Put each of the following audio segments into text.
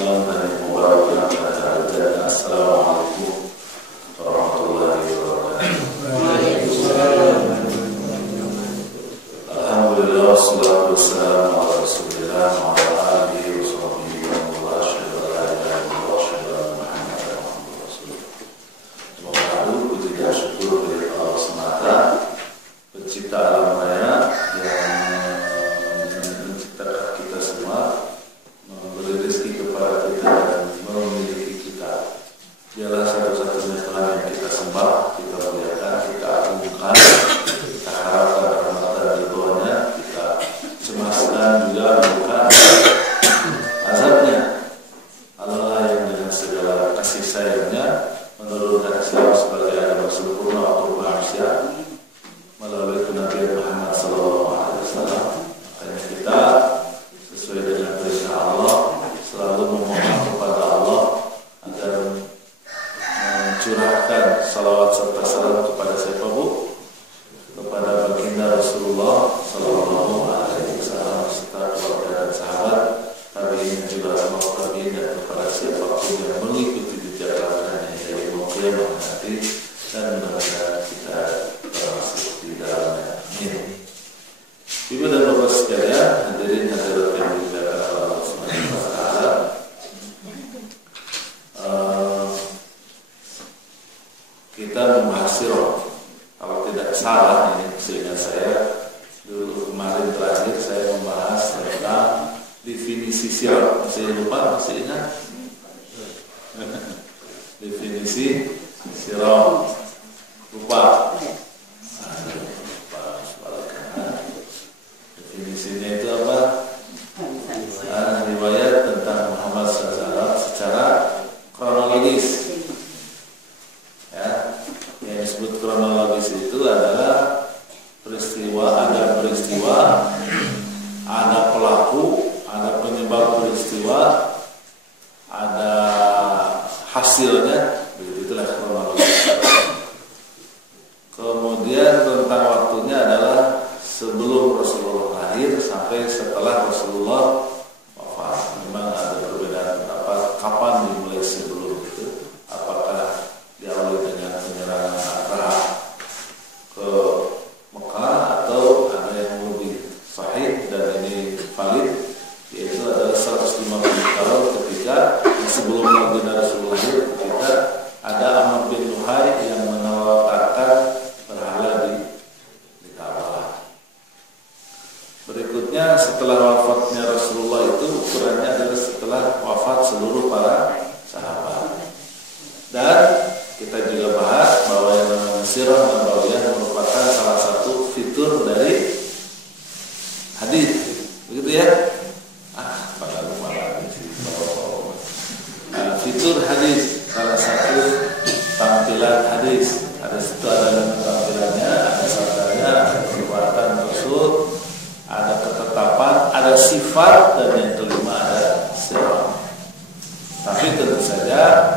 Islam dan Mubarak yang ada. Assalamualaikum warahmatullahi wabarakatuh. Alhamdulillah, wassalatu wassalamu ala Rasulillah wa ala alihi wa sahbihi wa man wala, asyhadu an la ilaha illallah wa asyhadu anna Muhammadan abduhu wa rasuluh. Semoga puji dan syukur kepada Allah semata, pencipta alam raya yang menciptakan kita semua, memberi rezeki kepada kita dan memiliki kita. Dialah satu-satunya Tuhan yang kita sembah, kita muliakan, kita agungkan, kita harapkan rahmat dan ridhonya, kita cemaskan juga bukan azabnya. Allah yang dengan segala kasih sayangnya menurunkan Islam sebagai agama sempurna untuk manusia melalui Nabi Muhammad SAW. Makanya kita sesuai dengan perintah Allah selalu memohon kepada Allah agar mencurahkan salawat serta salam kepada siapa Bu? Kepada baginda Rasulullah SAW serta keluarga dan sahabat, tabi'in juga semua tabi'in dan kepada siapapun yang mengikuti jejak laluannya dari kiamat nanti dan mudah-mudahan kita termasuk di dalamnya. Amin. Ibu dan bapak sekalian, hadirin hadirat yang dimuliakan Allah Subhanahu wa taala. Kita membahas sirah. Kalau tidak salah, ini seingat saya dulu kemarin terakhir saya membahas tentang definisi sirah. Masih lupa, masih ingat? Definisi sirah. Lupa. Definisinya itu apa? Riwayat tentang Muhammad SAW secara kronologis. Ya, yang disebut kronologis itu adalah ada peristiwa, ada pelaku, ada penyebab peristiwa, ada hasilnya, begitulah kronologis. Kemudian tentang waktunya adalah sebelum Rasulullah lahir sampai setelah Rasulullah wafat. Memang ada perbedaan pendapat kapan dimulai sebelum itu. Apakah diawali dengan penyerangan Abraha ke Mekah atau ada yang lebih sahih dan ini valid, yaitu adalah 150 tahun ketika sebelum baginda Rasulullah lahir, ketika ada Amr bin Luhai yang menawarkan berhala di Ka'bah. Berikutnya setelah wafatnya Rasulullah itu ukurannya adalah setelah wafat seluruh para sahabat. Dan kita juga bahas bahwa yang namanya sirah nabawiyah merupakan salah satu fitur dari hadis. Begitu ya? Pada rumah lagi sih. Fitur hadis, salah satu tampilan hadis. Hadis itu adalah tampilannya, ada sabdanya, ada perbuatan Rasul, ada ketetapan, ada sifat, dan yang kelima ada sirah. Tapi tentu saja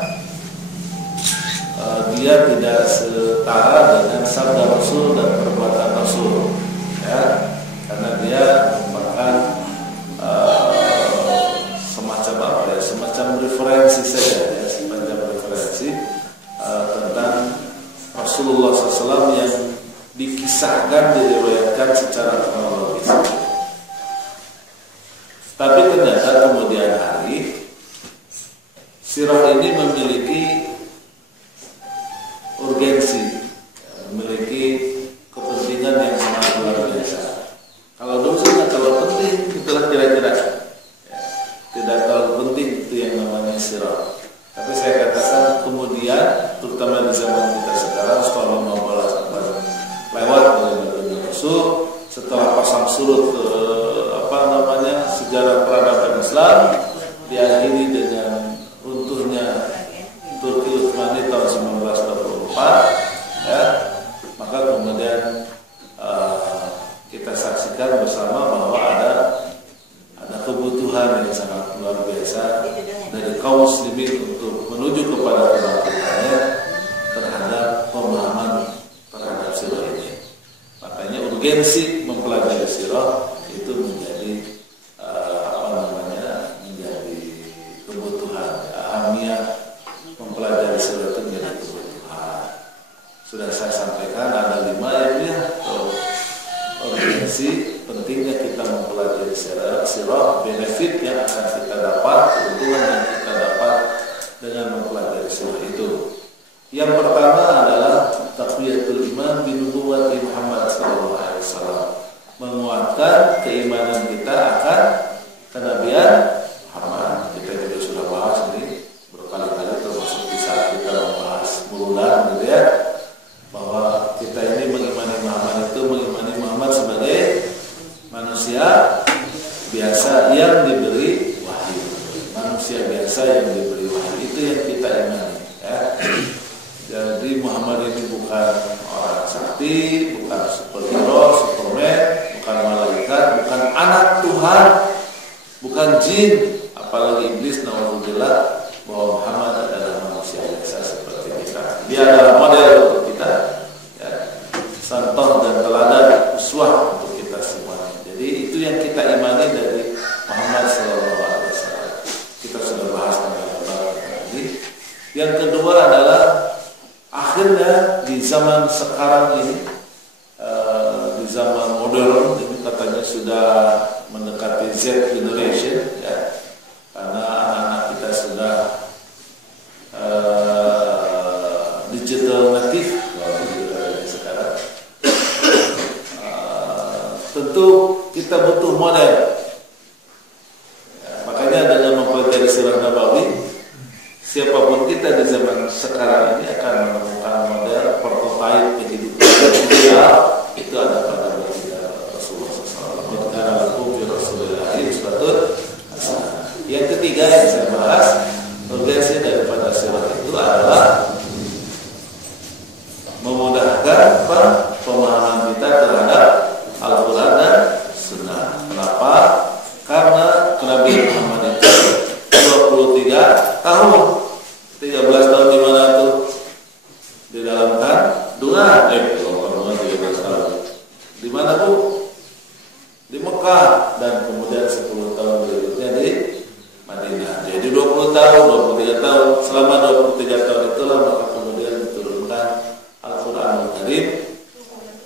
dia tidak setara dengan sabda Rasul dan perbuatan Rasul, ya, karena dia merupakan semacam apa ya, semacam referensi saja, ya, semacam referensi tentang Rasulullah SAW yang dikisahkan, diriwayatkan secara kronologis. Tapi ternyata kemudian hari sirah ini memiliki urgensi, memiliki kepentingan yang sangat luar biasa. Kalau dulu sih nggak terlalu penting, itulah kira-kira. Ya, tidak terlalu penting itu yang namanya sirah. Tapi saya katakan kemudian, terutama di zaman kita sekarang, setelah membalas lewat dari Rasul, setelah pasang surut sejarah peradaban Islam, diakhiri dengan runtuhnya Turki Utsmani tahun 1924, ya, maka kemudian kita saksikan bersama bahwa ada kebutuhan yang sangat luar biasa dari kaum muslimin untuk menuju kepada kebangkitannya terhadap pemahaman terhadap sirah ini. Makanya urgensi mempelajari sirah itu menjadi menjadi kebutuhan sampaikan ada 5 ya, urgensi pentingnya kita mempelajari sirah, benefit yang akan kita dapat, keuntungan yang kita dapat dengan mempelajari sirah itu. Yang pertama adalah taqwiyatul iman bi nubuwwati Muhammad sallallahu alaihi wasallam, menguatkan keimanan kita akan kenabian Muhammad. Kita juga sudah bahas ini berkali-kali, termasuk di saat kita membahas bulan gitu ya, bahwa kita ini mengimani Muhammad itu mengimani Muhammad sebagai manusia biasa yang diberi wahyu, manusia biasa yang diberi wahyu, itu yang kita imani ya. Jadi Muhammad ini bukan orang sakti, bukan superhero, superman, bukan malaikat, bukan anak Tuhan, bukan jin, apalagi iblis, naudzubillah, bahwa Muhammad adalah manusia biasa seperti kita. Dia adalah model untuk kita ya, contoh dan teladan uswah untuk kita semuanya. Jadi itu yang kita imani dari Muhammad SAW. Kita sudah bahas tentang ini. Yang kedua adalah akhirnya di zaman sekarang ini, di zaman modern ini katanya sudah mendekati Z generation ya, karena anak-anak kita sudah digital native sekarang. Tentu kita butuh model ya, makanya dengan mempelajari sirah Nabawi, siapapun kita di zaman sekarang ini akan menemukan model prototipe kehidupan ideal. Itu ada pada baginda Rasulullah SAW. Yang ketiga yang saya bahas, urgensi daripada sirah itu adalah memudahkan pemahaman kita terhadap Al-Quran dan Sunnah. Kenapa? Karena Nabi Muhammad itu 23 tahun. 13 tahun di mana tuh? Di dalam kandungan. 13 tahun. Di mana Bu? Di Mekah, dan kemudian 10 tahun berikutnya di Madinah. Jadi 20 tahun, 23 tahun. Selama 23 tahun itulah maka kemudian diturunkan Al-Qur'anul Karim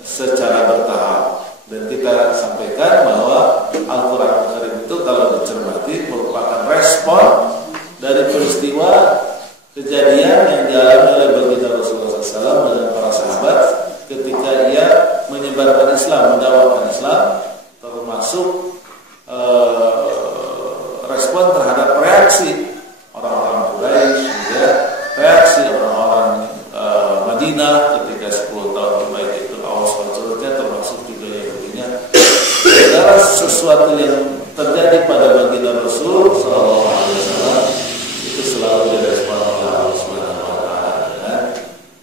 secara bertahap. Dan kita sampaikan bahwa Al-Qur'anul Karim itu kalau dicermati merupakan respon dari peristiwa kejadian yang dialami oleh baginda Rasulullah SAW dan para sahabat ketika ia menyebarkan Islam, mendakwakan Islam, termasuk respon terhadap reaksi orang-orang Quraisy, ya, reaksi orang-orang Madinah ketika 10 tahun baik itu Aws dan seterusnya, termasuk juga Yahudinya. Segala sesuatu yang terjadi pada baginda Rasul SAW itu selalu direspon oleh Allah Subhanahu wa taala dengan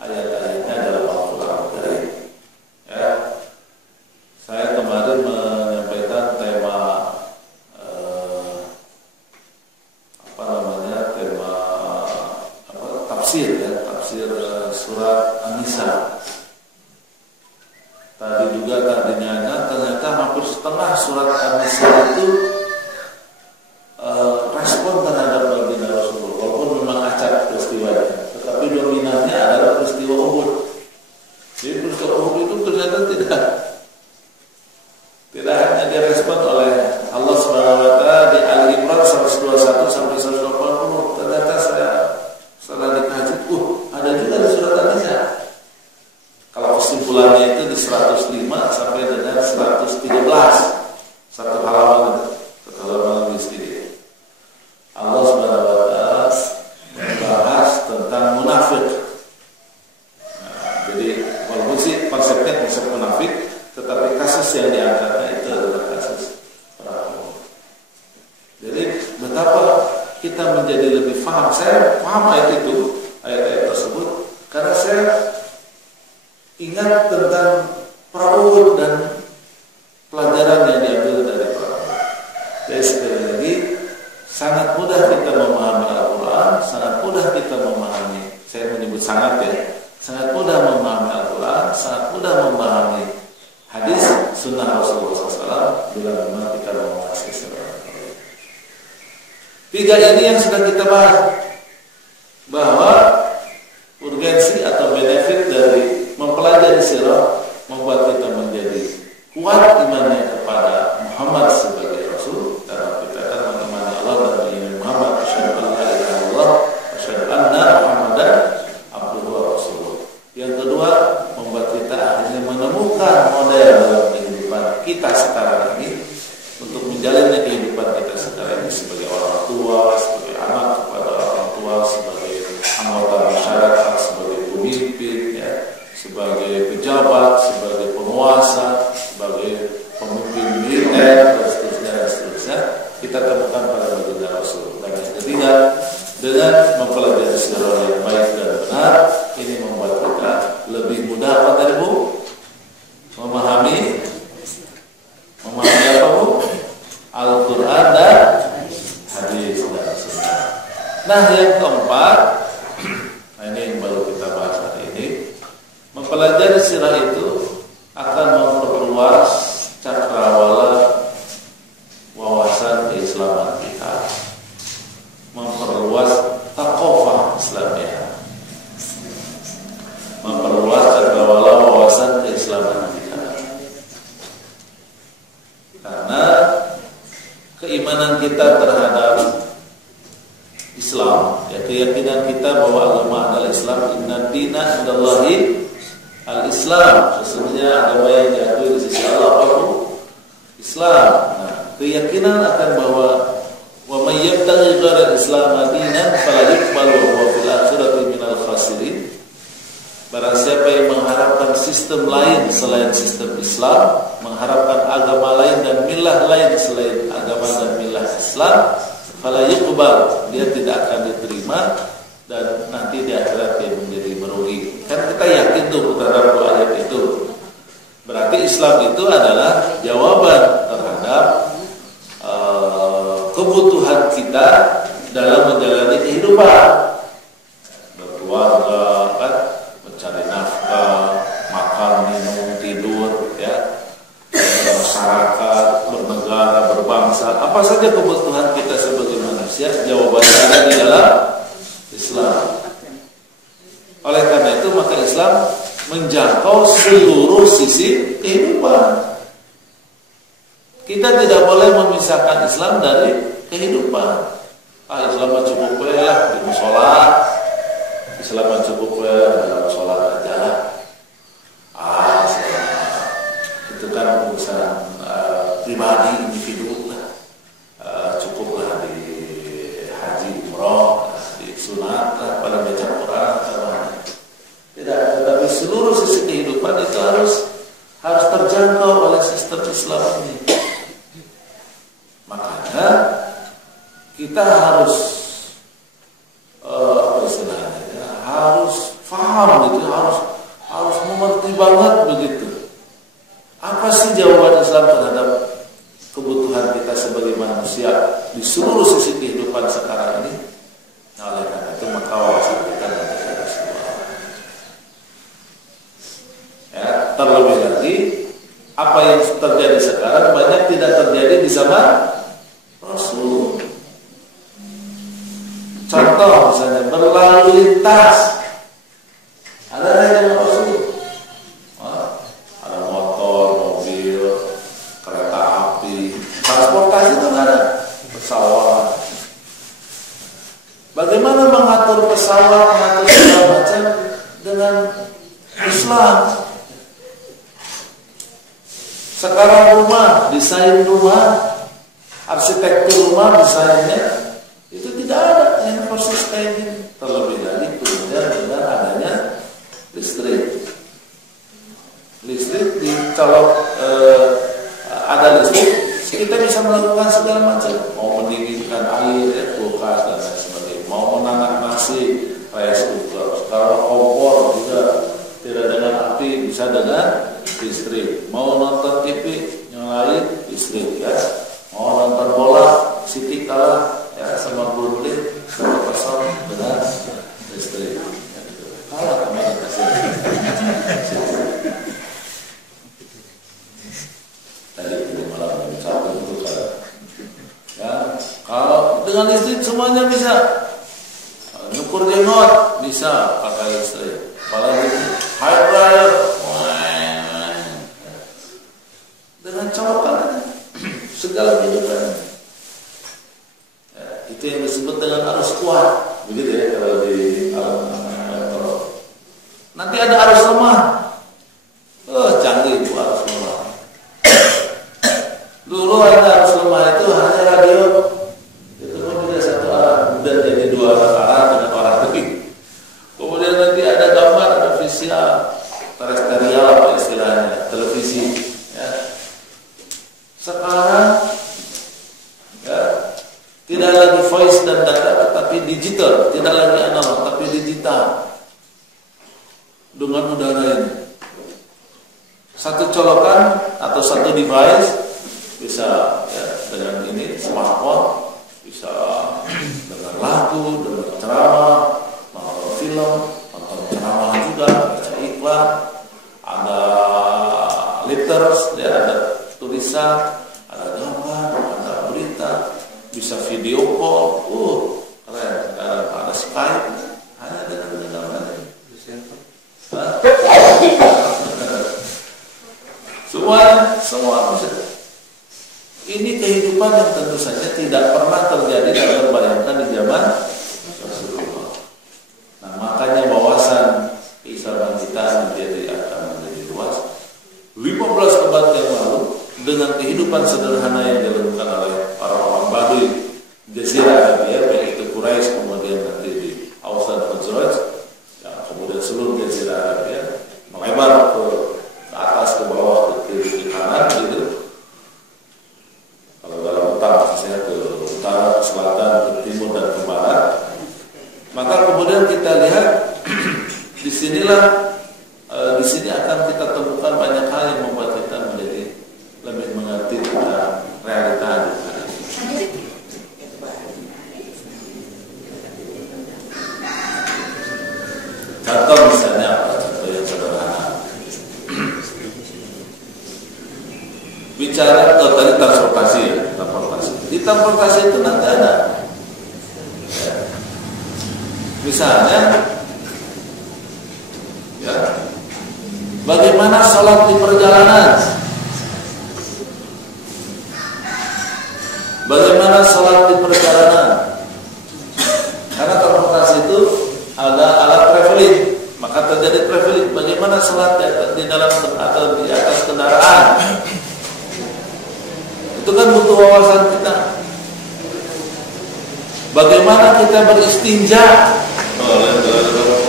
ayat-ayatnya dalam Al-Qur'an Karim. Ya. Saya kemarin menyampaikan tema tafsir ya, tafsir surat An-Nisa. Tadi juga tadinya ternyata hampir setengah surat An-Nisa itu respon terhadap baginda Rasulullah, walaupun memang acak peristiwanya, tetapi dominannya adalah peristiwa Uhud. Jadi peristiwa Uhud itu ternyata tidak hanya direspon oleh Allah Subhanahu wa taala di Al-Imran 121 sampai 180. Ternyata setelah dikaji, ada juga di surat An-Nisa. Kalau kesimpulannya itu di 105 sampai dengan 113, satu halaman lebih sedikit. Allah Subhanahu wa taala membahas tentang munafik. Jadi walaupun sih konsepnya konsep munafik, tetapi kasus yang diangkatnya itu adalah kasus perang Uhud. Jadi betapa kita menjadi lebih paham. Saya paham ayat tersebut karena saya ingat tentang perang Uhud dan pelajaran yang diambil dari perang Uhud. Jadi sekali lagi, sangat mudah kita memahami Al-Quran, sangat mudah kita memahami, saya menyebut sangat ya, sangat mudah memahami Al-Quran, sangat mudah memahami hadis sunnah Rasulullah SAW bila memang kita menguasai sirah. Tiga ini yang sudah kita bahas, bahwa urgensi atau benefit dari mempelajari mempelajari sirah membuat kita menjadi kuat imannya kepada Muhammad sebagai Rasul, karena kita akan mengimani Allah dan mengimani Muhammad. Asyhadu an la ilaha illallah wa asyhadu anna Muhammadan abduhu wa rasuluh. Yang kedua, membuat kita akhirnya menemukan model dalam kehidupan kita sekarang ini untuk menjalani kehidupan kita sekarang ini sebagai orang tua, sebagai anak kepada orang tua, sebagai anggota masyarakat, sebagai pemimpin, ya, sebagai pejabat, sebagai penguasa, sebagai pemimpin militer, dan seterusnya, kita temukan pada baginda Rasul. Dan yang ketiga, dengan mempelajari sirah yang baik dan benar, ini membuat kita lebih mudah apa tadi Bu? Memahami apa Bu? Al-Quran dan hadis dan sunnah. Nah, yang keempat, nah ini yang baru kita bahas hari ini, mempelajari sirah itu akan memperluas cakrawala wawasan keislaman kita, memperluas thaqafah Islamiyah, memperluas cakrawala wawasan keislaman kita. Karena keimanan kita terhadap Islam, ya, keyakinan kita bahwa agama adalah Islam, inna dina indallahi al-Islam, sesungguhnya agama yang diakui di sisi Allah apa? Islam. Nah, keyakinan akan bahwa wa may yabtaghi ghayra al-Islam dinan fala yuqbalu wa huwa fil akhirati minal khasirin. Barang siapa yang mengharapkan sistem lain selain sistem Islam, mengharapkan agama lain dan milah lain selain agama dan milah Islam, fala yuqbal, dia tidak akan diterima dan nanti di akhirat dia menjadi merugi. Kan kita yakin tuh terhadap dua ayat itu. Berarti Islam itu adalah jawaban terhadap kebutuhan kita dalam menjalani kehidupan, berkeluarga, kan, mencari nafkah, makan, minum, tidur, ya, bermasyarakat, bernegara, berbangsa, apa saja kebutuhan kita sebagai manusia, jawabannya ada di dalam Islam. Oleh karena itu maka Islam menjangkau seluruh sisi kehidupan. Kita tidak boleh memisahkan Islam dari kehidupan. Islam cukup lah di musola, Islam cukup dalam sholat aja. Itu kan urusan pribadi individu lah. Cukuplah di haji, umroh, di sunat, pada baca Quran, tidak. Tetapi seluruh sisi kehidupan itu harus terjangkau oleh sistem Islam ini. Makanya kita harus harus paham gitu, harus mengerti banget begitu. Apa sih jawaban Islam terhadap kebutuhan kita sebagai manusia di seluruh sisi kehidupan sekarang ini? Nah, oleh karena itu maka wawasan kita harus luas. Ya, terlebih lagi apa yang terjadi sekarang banyak tidak terjadi di zaman Rasul. Contoh misalnya berlalu lintas, ada yang Rasul, ada motor, mobil, kereta api, transportasi itu nggak ada, pesawat. Bagaimana mengatur pesawat, mengatur segala macam dengan Islam? Sekarang rumah, desain rumah, arsitektur rumah, desainnya itu tidak ada yang persis kayak gini. Terlebih lagi kemudian dengan adanya listrik dicolok, ada listrik, kita bisa melakukan segala macam. Mau mendinginkan air, ya, kulkas dan lain sebagainya. Mau menanam nasi, rice cooker. Kalau kompor juga tidak dengan api, bisa dengan listrik. Mau nonton TV, nyalain listrik, ya. Mau nonton bola, Siti kalah, ya, sama Brunei, sama pasal dengan listrik. Kalah kemana kasih? Tadi itu malam satu itu kan. Ya, kalau dengan listrik semuanya bisa. Nyukur jenggot bisa pakai listrik. Apalagi hair dryer, hanya colokan aja segala kehidupan. Itu yang disebut dengan arus kuat, begitu ya kalau di nanti ada arus lemah. Canggih itu arus lemah. Dulu ada arus lemah itu hanya radio, itu pun juga satu arah, kemudian jadi dua arah dengan arah tepi. Kemudian nanti ada gambar, ada visual, terestrial apa istilahnya, televisi. Ya. Sekarang ya, tidak lagi voice dan data, tapi digital, tidak lagi analog, tapi digital. Dengan udara ini, satu colokan atau satu device bisa ya, dengan ini smartphone bisa dengar lagu, dengar ceramah, nonton film, nonton ceramah juga, baca iklan, ada letters, ya, ada tulisan, ada gambar, ada berita, bisa video call, keren, ada Skype, hanya dengan ini. Semua bisa. Ini kehidupan yang tentu saja tidak pernah terjadi dan terbayangkan di zaman Rasulullah. Nah, makanya wawasan keislaman kita akan menjadi luas. 15 abad yang lalu dengan kehidupan sederhana yang dilakukan oleh para orang Baduy Jazirah Arabia, baik itu Quraisy, kemudian nanti di Aus dan Khazraj, ya, kemudian seluruh Jazirah Arabia melebar ke atas, ke bawah, ke kiri, ke kanan, gitu. Kalau dalam utara, maksudnya ke utara, ke selatan, ke timur, dan ke barat. Maka kemudian kita lihat di sini akan kita temukan banyak hal yang membuat kita menjadi lebih mengerti tentang realita hidup hari ini. Contoh misalnya apa? Contoh yang sederhana. Bicara tadi transportasi ya, transportasi. Di transportasi itu nanti ada, ya, misalnya, ya, bagaimana sholat di perjalanan, bagaimana sholat di perjalanan, karena transportasi itu ada alat traveling, maka terjadi traveling. Bagaimana sholat di dalam atau di atas kendaraan? Itu kan butuh wawasan kita. Bagaimana kita beristinja?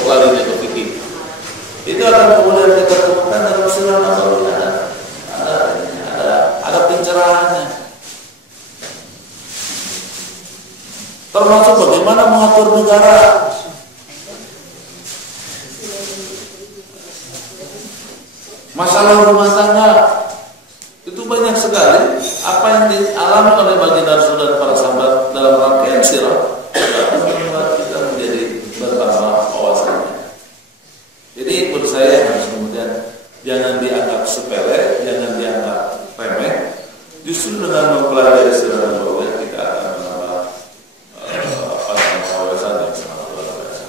Larinya ke fikih. Itu akan kemudian kita temukan dalam surah Nabawi, ada pencerahannya. Termasuk bagaimana mengatur negara. Masalah rumah tangga. Itu banyak sekali apa yang dialami oleh baginda Rasul dan para sahabat dalam rangkaian sirah akan membuat kita menjadi bertambah wawasannya. Jadi menurut saya harus kemudian jangan dianggap sepele, jangan dianggap remeh. Justru dengan mempelajari sirah Nabawi kita akan menambah wawasan yang sangat luar biasa.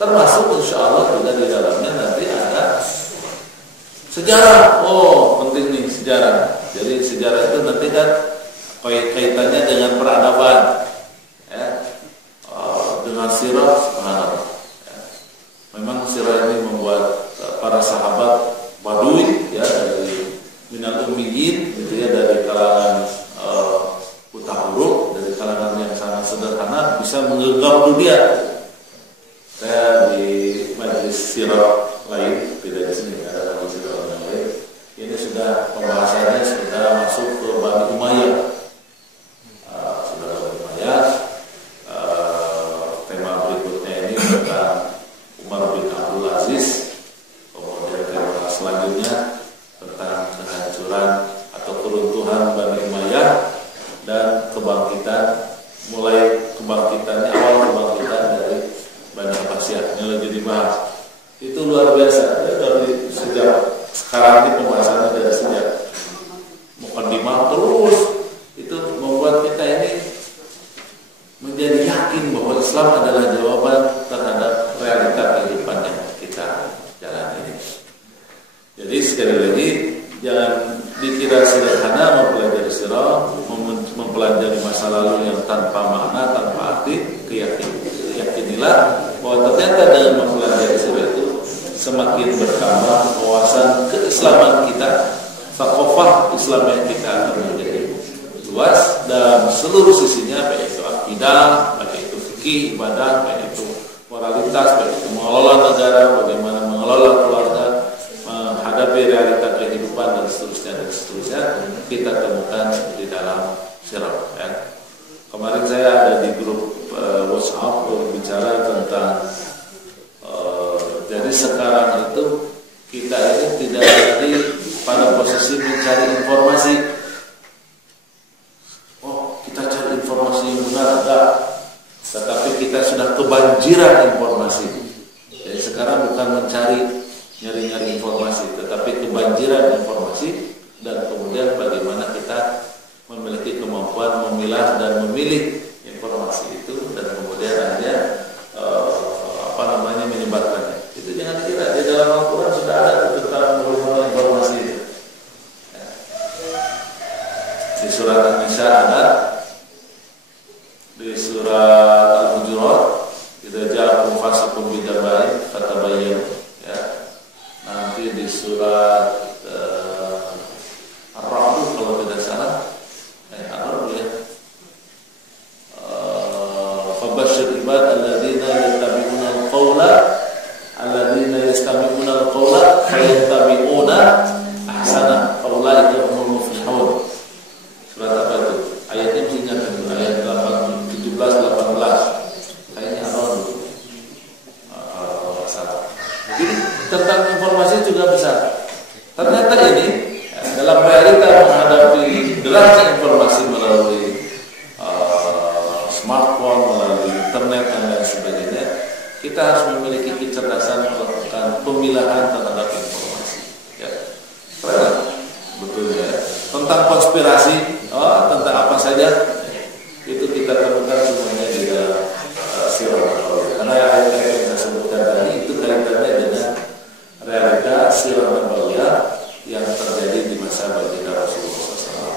Termasuk insya Allah juga di dalamnya nanti ada sejarah. Penting nih sejarah. Jadi sejarah itu nanti kan kaitannya dengan peradaban, ya, dengan sirah, subhanallah. Ya. Memang sirah ini membuat para sahabat Baduy, ya, dari minal ummiyin, gitu ya, dari kalangan buta huruf, dari kalangan yang sangat sederhana bisa menggenggam dunia. Saya di majelis sirah lain, tidak di sini, ada majelis sirah yang lain. Ini sudah pembahasannya sudah masuk ke Bani Umayyah. Sudah Bani Umayyah. Tema berikutnya ini tentang Umar bin Abdul Aziz. Kemudian tema selanjutnya tentang kehancuran atau keruntuhan Bani Umayyah dan kebangkitan, mulai kebangkitannya, awal kebangkitan dari Bani Abbasiyah. Ini lagi dibahas. Itu luar biasa, ya, dari sejak sekarang ini pembahasannya dari sejak mukadimah terus, itu membuat kita ini menjadi yakin bahwa Islam adalah jawaban terhadap realita kehidupan yang kita jalani ini. Jadi sekali lagi jangan dikira sederhana masa lalu yang tanpa makna, tanpa arti, yakinilah bahwa ternyata dengan mempelajari sirah itu semakin bertambah wawasan keislaman kita, thaqafah Islamiyah kita akan menjadi luas dalam seluruh sisinya, baik itu akidah, baik itu fikih, ibadah, baik itu moralitas, baik itu mengelola negara, bagaimana mengelola keluarga, menghadapi realita kehidupan dan seterusnya kita temukan di dalam sirah. Ya. Kemarin saya ada di grup WhatsApp berbicara tentang jadi sekarang itu kita ini tidak lagi pada posisi mencari informasi. Oh, kita cari informasi yang benar, enggak. Tetapi kita sudah kebanjiran informasi. Jadi sekarang bukan nyari informasi, tetapi kebanjiran informasi, dan kemudian bagaimana kita memiliki kemampuan memilah dan memilih informasi itu, dan kemudian akhirnya menyebarkannya. Itu jangan kira di dalam Al-Quran sudah ada tentang mengumpulkan informasi itu. Ya. Di surat An-Nisa ada, di surat Al-Hujurat idza ja'akum fasiqun binaba'in fatabayyanu, ya. Nanti di surat Ar-Ra'd kalau tidak salah, Ar-Ra'd ya. Fabashshir ibad alladzina yattabi'una al-qawla fayattabi'una ahsana ulaika humul muflihun. Surat apa itu? Ayatnya mesti ingat itu, ayat 17 18. Kayaknya Ar-Ra'd. Jadi tentang informasi juga bisa. Ternyata ini dalam realita menghadapi derasnya informasi melalui smartphone, melalui internet dan lain sebagainya, kita harus memiliki kecerdasan melakukan pemilahan terhadap informasi. Ya, betul ya. Tentang konspirasi, tentang apa saja itu kita temukan semuanya di dalam sirah. Karena ayat-ayat yang saya sebutkan tadi itu kaitannya dengan realita sirah nabawiyah yang terjadi di masa baginda Rasulullah SAW.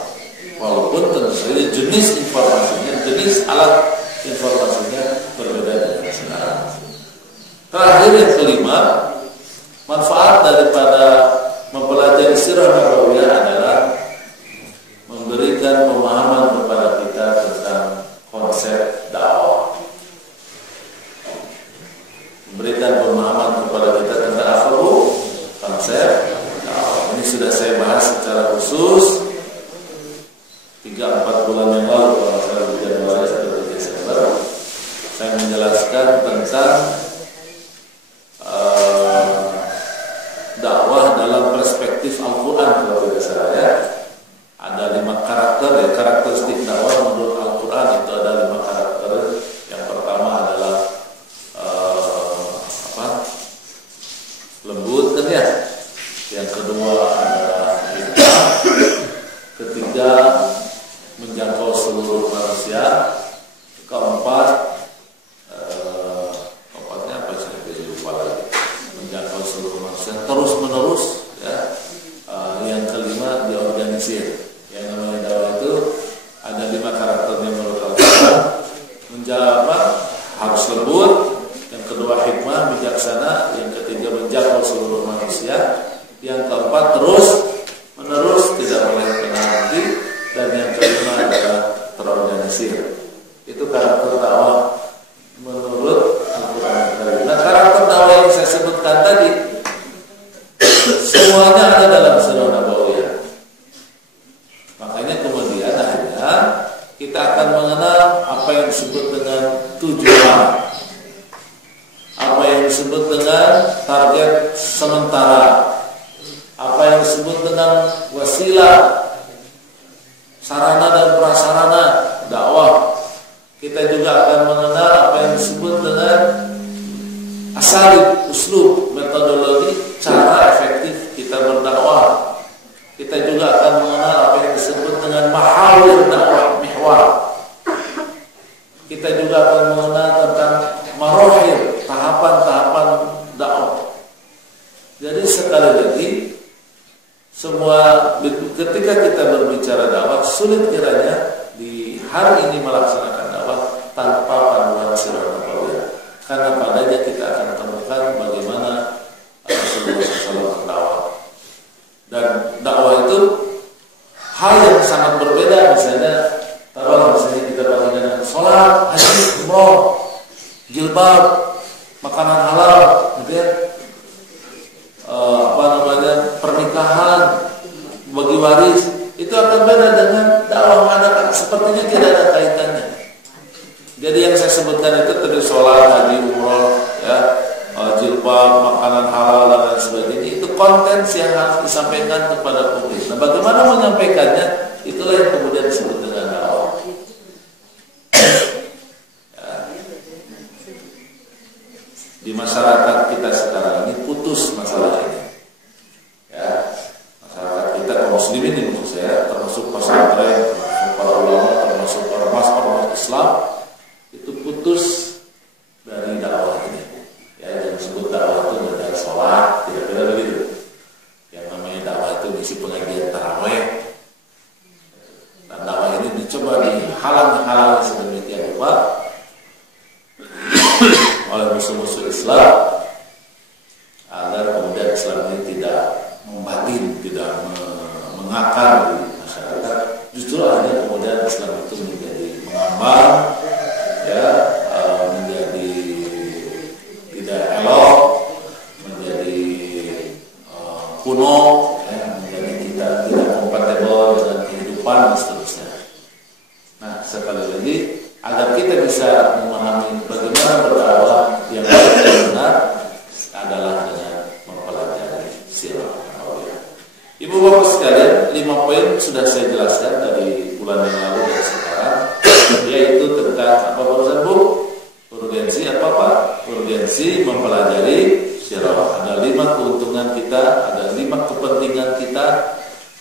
Walaupun tentu saja jenis informasinya, jenis alat informasinya berbeda dengan sekarang. Terakhir yang kelima, manfaat daripada mempelajari sirah nabawiyah adalah memberikan pemahaman kepada kita tentang konsep dakwah. Memberikan pemahaman kepada kita tentang apa, Bu? Konsep dakwah. Ini sudah saya bahas secara khusus 3-4 bulan yang lalu, kalau saya di Januari atau Desember. Saya menjelaskan tentang dakwah dalam perspektif Al-Quran, kalau tidak salah ya. Ada 5 karakter ya, karakteristik dakwah menurut Al-Quran itu ada 5 karakter. Yang pertama adalah lembut kan ya. Yang kedua adalah hikmah. Ketiga, menjangkau seluruh manusia. Keempat, keempatnya apa sih? Saya lupa lagi. Menjangkau seluruh manusia terus menerus ya. Yang kelima, diorganisir. Yang namanya dakwah itu ada 5 karakternya menurut Al-Quran. Menjawab harus lembut. Yang kedua hikmah, bijaksana. Yang ketiga menjangkau seluruh manusia. Yang keempat terus menerus, tidak boleh kena henti. Dan yang kelima adalah terorganisir. Itu karakter dakwah menurut Al-Quran. Nah, karakter dakwah yang saya sebutkan tadi semuanya ada dalam sirah nabawiyah. Makanya kemudian akhirnya kita akan mengenal apa yang disebut dengan tujuan, apa yang disebut dengan target sementara, apa yang disebut dengan wasilah, sarana dan prasarana dakwah. Kita juga akan mengenal apa yang disebut dengan asalib, uslub, metodologi, cara efektif kita berdakwah. Kita juga akan mengenal apa yang disebut dengan mahawir dakwah, mihwar. Kita juga akan mengenal tentang marohir, tahapan-tahapan dakwah. Jadi sekali lagi, semua ketika kita berbicara dakwah, sulit kiranya hari ini melaksanakan dakwah tanpa panduan sirah nabawiyah. Karena padanya kita akan temukan bagaimana Rasulullah SAW berdakwah. Dan dakwah itu hal yang sangat berbeda. Misalnya kita bandingkan dengan sholat, haji, umroh, jilbab, makanan halal, gitu ya. Pernikahan, bagi waris, itu akan beda dengan dakwah ada sepertinya tidak ada kaitannya. Jadi yang saya sebutkan itu tadi sholat, haji, umroh, ya, jilbab, makanan halal dan lain sebagainya, itu konten yang harus disampaikan kepada publik. Nah, bagaimana menyampaikannya? Itulah yang kemudian disebut dengan dakwah. Ya. Di masyarakat kita sekarang ini putus masalah ini. Ya, masyarakat kita kaum muslimin ini maksud saya, termasuk pesantren, termasuk para ulama, termasuk ormas Islam, itu putus dari dakwah ini. Ya, yang disebut dakwah itu adalah sholat, tidak begitu. Yang namanya dakwah itu ngisi pengajian tarawih. Dan dakwah ini dicoba dihalang-halang sedemikian rupa oleh musuh-musuh Islam agar kemudian Islam ini tidak membatin, tidak mengakar di masyarakat. Justru akhirnya kemudian Islam itu menjadi mengambang, ya, menjadi tidak elok, menjadi kuno, ya, menjadi tidak kompatibel dengan kehidupan dan seterusnya. Nah, sekali lagi agar kita bisa memahami bagaimana berdakwah yang benar adalah dengan mempelajari sirah nabawiyah. Ibu bapak sekalian, 5 poin sudah saya jelaskan dari bulan yang lalu dan sekarang, yaitu tentang apa barusan Bu? Urgensi apa Pak? Urgensi mempelajari sirah. Ada 5 keuntungan kita, ada 5 kepentingan kita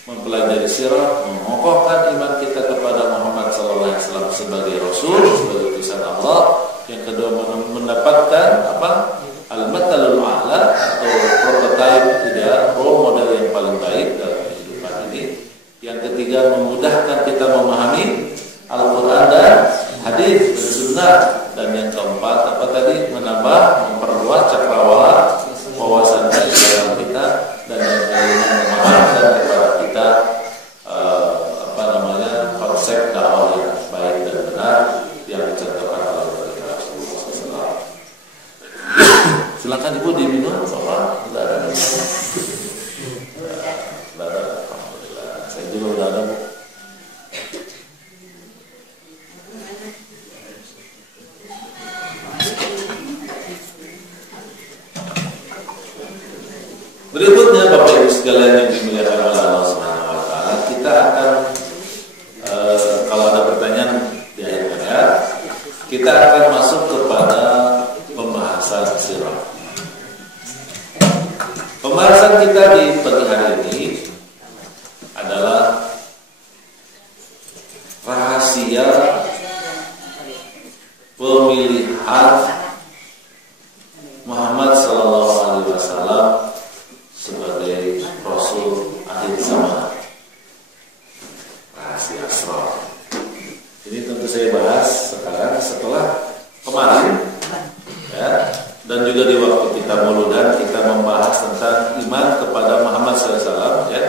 mempelajari sirah, mengokohkan iman kita kepada Muhammad SAW sebagai Rasul, sebagai utusan Allah. Yang kedua, mendapatkan apa? Al-Mathalul A'la atau prototype ideal, role model yang paling baik dalam kehidupan ini. Yang ketiga, memudahkan kita memahami Al-Quran dan hadis dan sunnah. Dan yang keempat, apa tadi? Menambah, memperluas cakrawala wawasan dalam kita, dan yang kelima memahamkan kepada kita konsep dakwah yang baik dan benar yang dicontohkan oleh Rasulullah SAW. Silakan Ibu diminum, Bapak. Sudah ada minum. Sudah ada, alhamdulillah. Saya juga sudah ada, Bu. Berikutnya Bapak Ibu sekalian yang dimuliakan oleh Allah Subhanahu wa taala, kita akan kalau ada pertanyaan di akhir ayat, kita akan masuk kepada pembahasan sirah. Pembahasan kita di pagi hari ini adalah rahasia pemilihan Muhammad SAW sebagai Rasul akhir zaman. Rahasia asrar. Ini tentu saya bahas sekarang setelah kemarin, ya, dan juga di waktu kita muludan kita membahas tentang iman kepada Muhammad SAW, ya,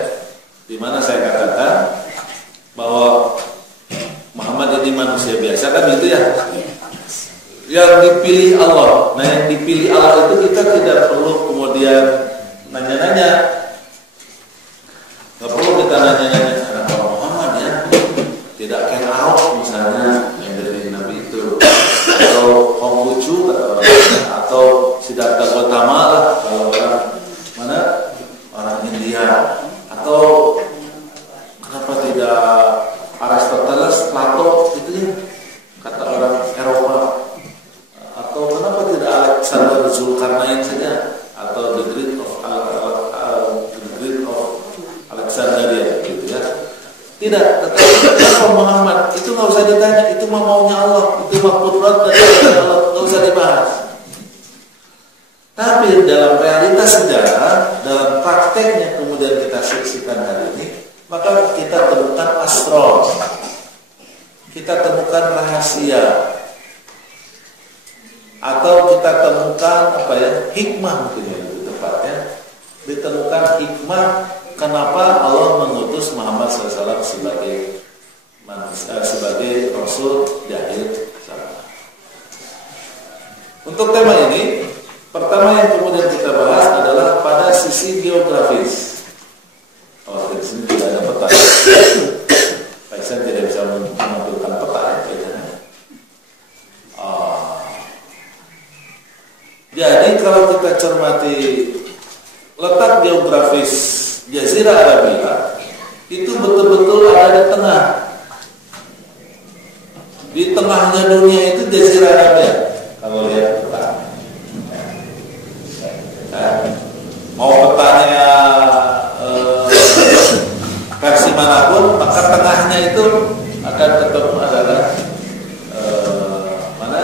di mana saya katakan bahwa Muhammad ini manusia biasa, kan gitu ya, yang dipilih Allah. Nah, yang dipilih Allah itu kita tidak perlu kemudian nanya-nanya, nggak perlu kita nanya-nanya kenapa Muhammad, ya, tidak kayak Ahok misalnya yang dari Nabi itu, atau Konghucu atau Siddhartha Gautama lah kalau orang mana, orang India, atau kenapa tidak Aristoteles, Plato gitu ya, kata orang Eropa, atau kenapa tidak Alexander Zulkarnain saja, atau the Great of Alexandria gitu ya. Tidak, tetapi kenapa Muhammad itu nggak usah ditanya, itu maunya Allah, itu makhluk dari Allah, nggak usah dibahas. Tapi dalam realitas sejarah, dalam prakteknya kemudian kita saksikan hari ini, maka kita temukan asrar. kita temukan rahasia atau kita temukan hikmah mungkin yang lebih tepatnya, ditemukan hikmah kenapa Allah mengutus Muhammad SAW sebagai manusia, sebagai Rasul di akhir zaman. Untuk tema ini, pertama yang kemudian kita bahas adalah pada sisi geografis. Oh, di sini tidak ada peta. Saya tidak bisa menampilkan peta ya. Jadi kalau kita cermati letak geografis Jazirah Arabia itu betul-betul ada di tengah. Di tengahnya dunia itu Jazirah Arabia. Kalau lihat peta, mau petanya versi manapun, maka tengahnya itu akan ketemu adalah mana?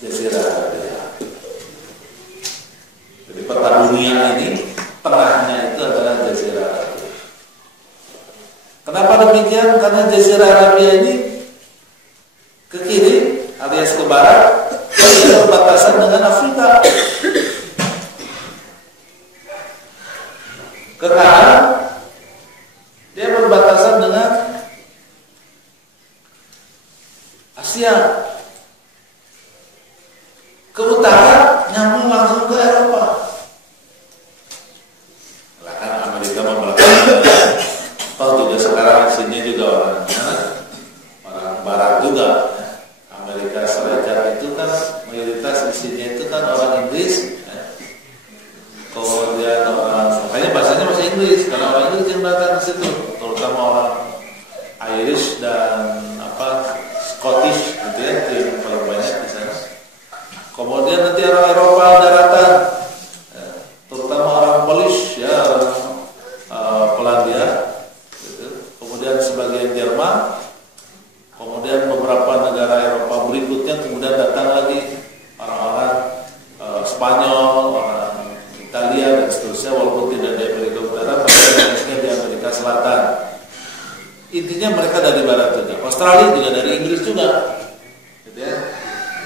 Jazirah Arabia. Jadi peta dunia ini tengahnya itu adalah Jazirah Arabia. Kenapa demikian? Karena Jazirah Arabia ini ke kiri alias ke barat dia berbatasan dengan Afrika. Ke kanan dia berbatasan dengan Asia. Ke utara nyambung langsung ke Eropa. Lah kan Amerika membelakangi. Toh juga sekarang sini juga orang barat juga. Amerika Serikat itu kan mayoritas isinya itu kan orang Inggris. Kemudian makanya bahasanya bahasa Inggris, karena orang Inggris yang datang ke situ, terutama orang Irish dan Scottish gitu ya, itu yang paling banyak di sana. Kemudian nanti orang Eropa daratan, terutama orang Polish ya, orang Polandia, gitu. Kemudian sebagian Jerman, kemudian beberapa negara Eropa berikutnya, kemudian datang lagi orang-orang Spanyol, orang Italia dan seterusnya, walaupun tidak di Amerika Utara, tapi banyaknya di Amerika Selatan. Intinya mereka dari barat juga. Australia juga dari Inggris juga, gitu ya.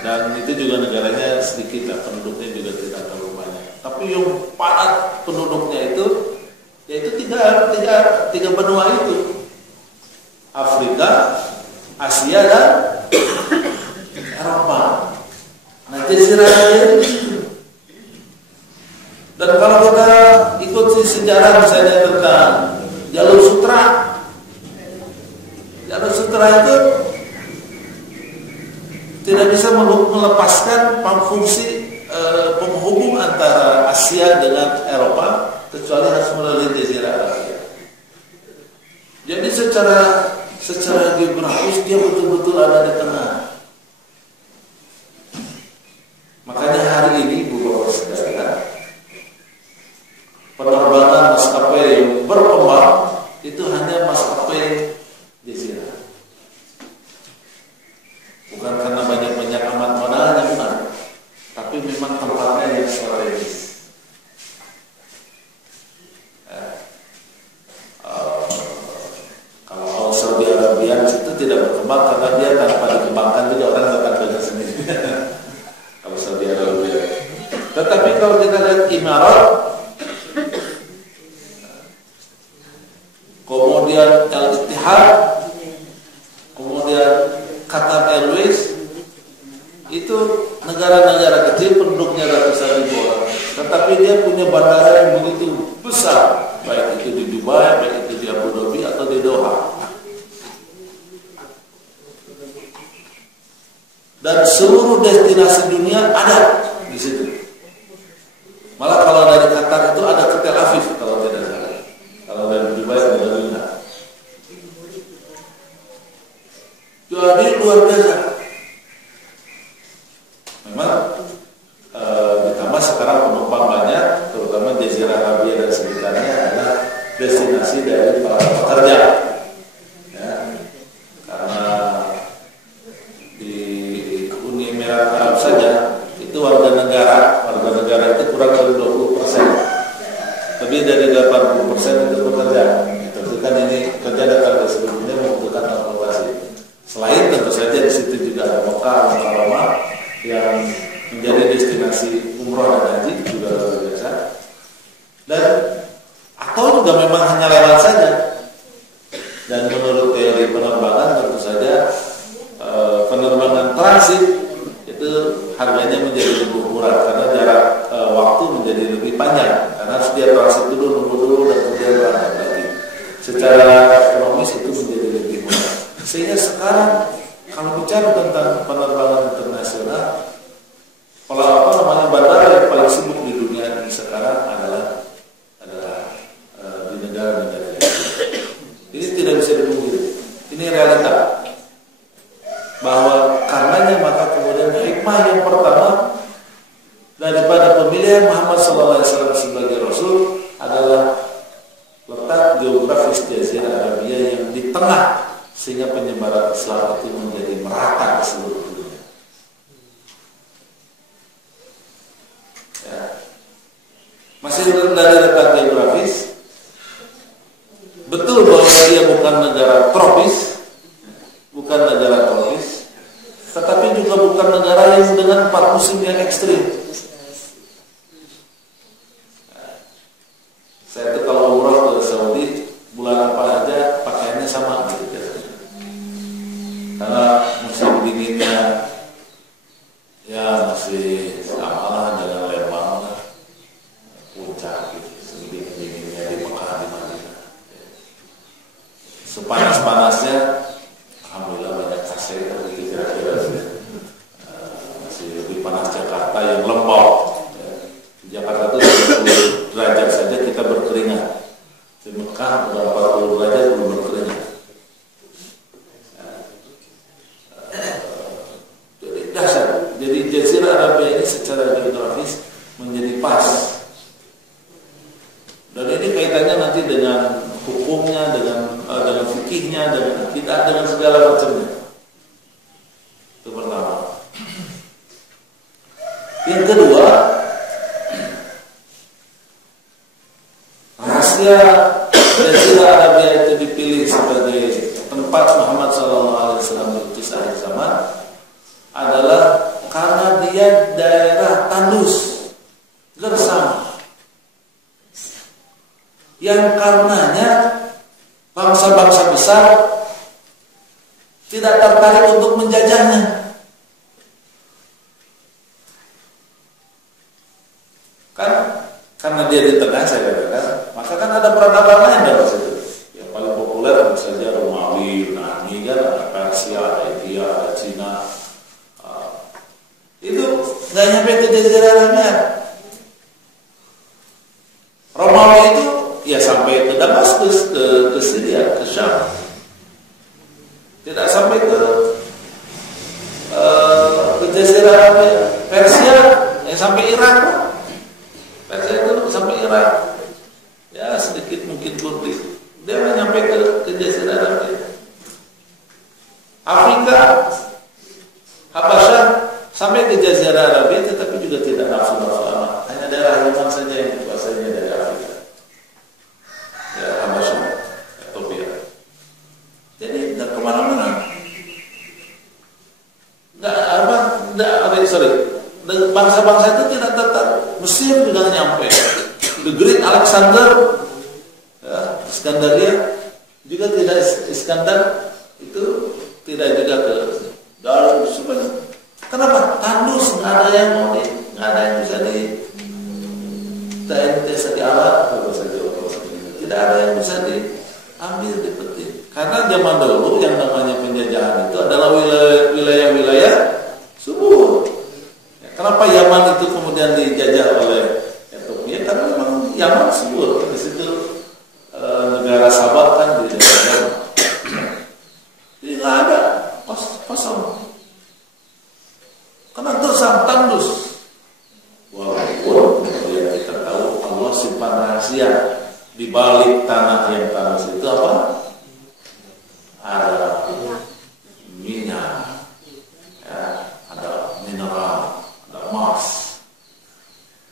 Dan itu juga negaranya sedikit lah, penduduknya juga tidak terlalu banyak. Tapi yang padat penduduknya itu, yaitu tiga benua itu: Afrika, Asia dan Eropa. Nah, Jazirah Arabia itu. Dan kalau kita ikuti sejarah misalnya tentang jalur sutra itu tidak bisa melepaskan fungsi penghubung antara Asia dengan Eropa, kecuali harus melalui Jazirah Arabia. Jadi secara geografis dia betul-betul ada di tengah. Makanya hari ini Bapak Saudara, penerbangan maskapai yang berkembang itu hanya maskapai Jazirah. Bukan karena banyak amat modalnya, bukan. Tapi memang tempatnya yang strategis. Kalau Saudi Arabia itu tidak berkembang karena dia tanpa dikembangkan juga orang akan belajar sendiri. Kalau Saudi Arabia. Tetapi kalau kita lihat Imarat, kemudian Al-Ittihad, kemudian Qatar Airways, itu negara-negara kecil penduduknya ratusan ribu orang, tetapi dia punya bandara yang begitu besar, baik itu di Dubai, baik itu di Abu Dhabi atau di Doha. Dan seluruh destinasi dunia ada di situ. Malah kalau dari Qatar itu ada ke Tel Aviv kalau tidak salah. Kalau dari Dubai ada dari Mina. Jadi luar biasa. Memang ditambah sekarang penumpang banyak, terutama Jazirah Arabia dan sekitarnya adalah destinasi dari para pekerja. Ya, karena di Uni Emirat Arab saja itu warga negara itu kurang dari 20%. Lebih dari 80% itu pekerja. Itu kan ini kerja datang ke sebelumnya membutuhkan akomodasi. Dan menurut teori penerbangan tentu saja penerbangan transit itu harganya menjadi lebih murah karena jarak waktu menjadi lebih panjang karena harus dia transit dulu, nunggu dulu dan kemudian berangkat lagi. Secara ekonomis itu menjadi lebih murah. Sehingga sekarang kalau bicara tentang penerbangan internasional, bandara yang paling sibuk di dunia ini sekarang adalah di negara-negara ini. Ini tidak bisa dipungkiri. Ini realita. Bahwa karenanya maka kemudian hikmah yang pertama daripada pemilihan Muhammad SAW sebagai Rasul adalah letak geografis Jazirah Arabia yang di tengah sehingga penyebaran Islam itu menjadi merata ke seluruh dunia. Ya. Masih dari letak geografis, betul bahwa dia bukan negara tropis, tetapi juga bukan negara yang dengan 4 musim yang ekstrim. Saya itu kalau umrah ke Saudi bulan apa aja pakaiannya sama gitu ya. Karena musim dinginnya ya masih sama lah dengan Lembang, puncak gitu. Musim dinginnya di Mekah, di Madinah. Sepanas-panasnya alhamdulillah banyak AC gitu kira-kira masih lebih panas Jakarta yang lembab. Di Jakarta itu 20 derajat saja kita berkeringat. Di Mekah udah 40 derajat belum berkeringat. Jadi dasar. Jadi Jazirah Arabia ini secara geografis menjadi pas. Dan ini kaitannya nanti dengan hukumnya, dengan fikihnya, dengan akidah, dengan segala macamnya. Itu pertama. Yang kedua, rahasia Jazirah Arabia itu dipilih sebagai tempat Muhammad SAW diutus akhir zaman adalah karena dia daerah tandus, gersang, yang karenanya bangsa-bangsa besar tidak tertarik untuk menjajahnya. Kan karena dia di tengah saya katakan, maka kan ada peradaban lain dalam situ. Yang paling populer tentu saja Romawi, Yunani, kan ada Persia, ada India, ada Cina. Itu nggak nyampe ke Jazirah Arabia. Romawi itu ya sampai ke Damaskus, ke Syria, ke Syam. Tidak sampai ke Jazirah Arabia. Persia yang sampai Irak. Persia itu sampai Irak. Ya sedikit mungkin Turki. Dia nggak nyampe ke Jazirah Arabia. Afrika, Habasyah sampai ke Jazirah Arabia, tetapi juga tidak nafsu-nafsu amat. Hanya daerah Yaman saja yang dikuasainya dari Afrika. Ya, Habasyah, Ethiopia. Jadi tidak kemana-mana. Bangsa-bangsa itu tidak tertarik. Mesir juga nyampe. The Great Alexander, ya, Iskandaria juga tidak. Iskandar itu tidak juga ke dalam supaya. Kenapa? Tandus, nggak ada yang mau nggak ada yang bisa di TNT setiara apa saja. Tidak ada yang bisa diambil, dipetik. Karena zaman dulu yang namanya penjajahan itu adalah wilayah-wilayah subur. Ya, kenapa Yaman itu kemudian dijajah oleh Ethiopia? Karena memang Yaman subur. Di situ negara Sabah kan di dalam. Jadi nggak ada kosong. Karena tersam tandus. Walaupun yang kita tahu Allah simpan rahasia di balik tanah yang tandus itu apa? Ada minyak, ya, ada mineral, ada emas,